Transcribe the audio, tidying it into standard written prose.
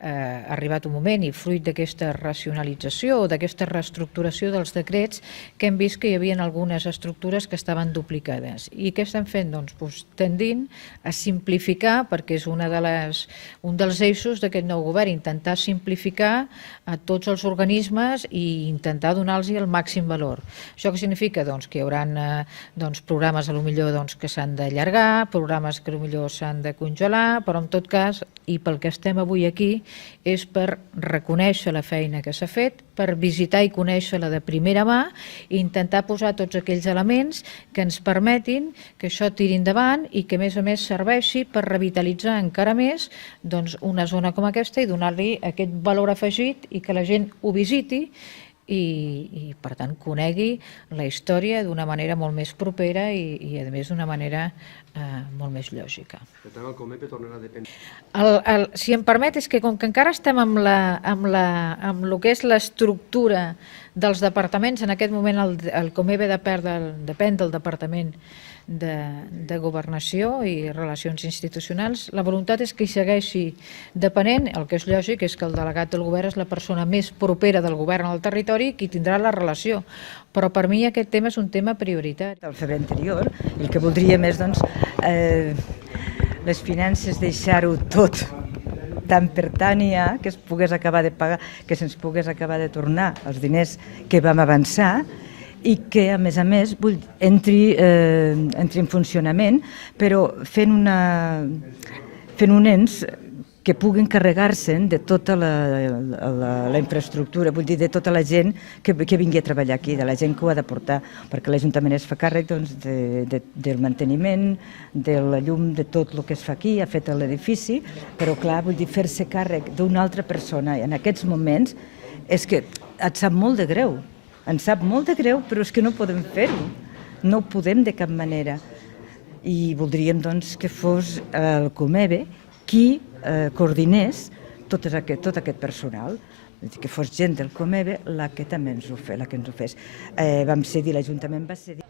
arribat un moment i fruit d'aquesta racionalització o d'aquesta reestructuració dels decrets que hem vist que hi havia algunes estructures que estaven duplicades. I què estem fent? Doncs tendint a simplificar, perquè és un dels eixos d'aquest nou govern, intentar simplificar a tots els organismes i intentar donar-los el màxim valor. Això què significa? Doncs que hi haurà programes que s'han d'allargar, programes que potser s'han de congelar, però en tot cas, i pel que estem avui aquí, és per reconèixer la feina que s'ha fet, per visitar i conèixer-la de primera mà i intentar posar tots aquells elements que ens permetin que això tiri endavant i que a més serveixi per revitalitzar encara més una zona com aquesta i donar-li aquest valor afegit i que la gent ho visiti i per tant conegui la història d'una manera molt més propera i a més d'una manera molt més lògica. Per tant, el Comep tornarà a dependre. Si em permet, és que com que encara estem amb el que és l'estructura dels departaments, en aquest moment el Comep depèn del Departament de Governació i Relacions Institucionals. La voluntat és que hi segueixi depenent. El que és lògic és que el delegat del govern és la persona més propera del govern al territori qui tindrà la relació. Però per mi aquest tema és un tema prioritari. El febrer anterior, el que voldríem és les finances deixar-ho tot tant per tant ja que es pogués acabar de pagar, que se'ns pogués acabar de tornar els diners que vam avançar i que, a més, entri en funcionament, però fent un ens que puguin carregar-se'n de tota la infraestructura, vull dir, de tota la gent que vingui a treballar aquí, de la gent que ho ha de portar, perquè l'Ajuntament es fa càrrec del manteniment, de la llum, de tot el que es fa aquí, ha fet l'edifici, però clar, vull dir, fer-se càrrec d'una altra persona en aquests moments és que et sap molt de greu. Ens sap molt de greu, però és que no podem fer-ho. No ho podem de cap manera. I voldríem que fos el Comebe qui coordinés tot aquest personal, que fos gent del Comebe la que també ens ho fes. Vam cedir, l'Ajuntament va cedir.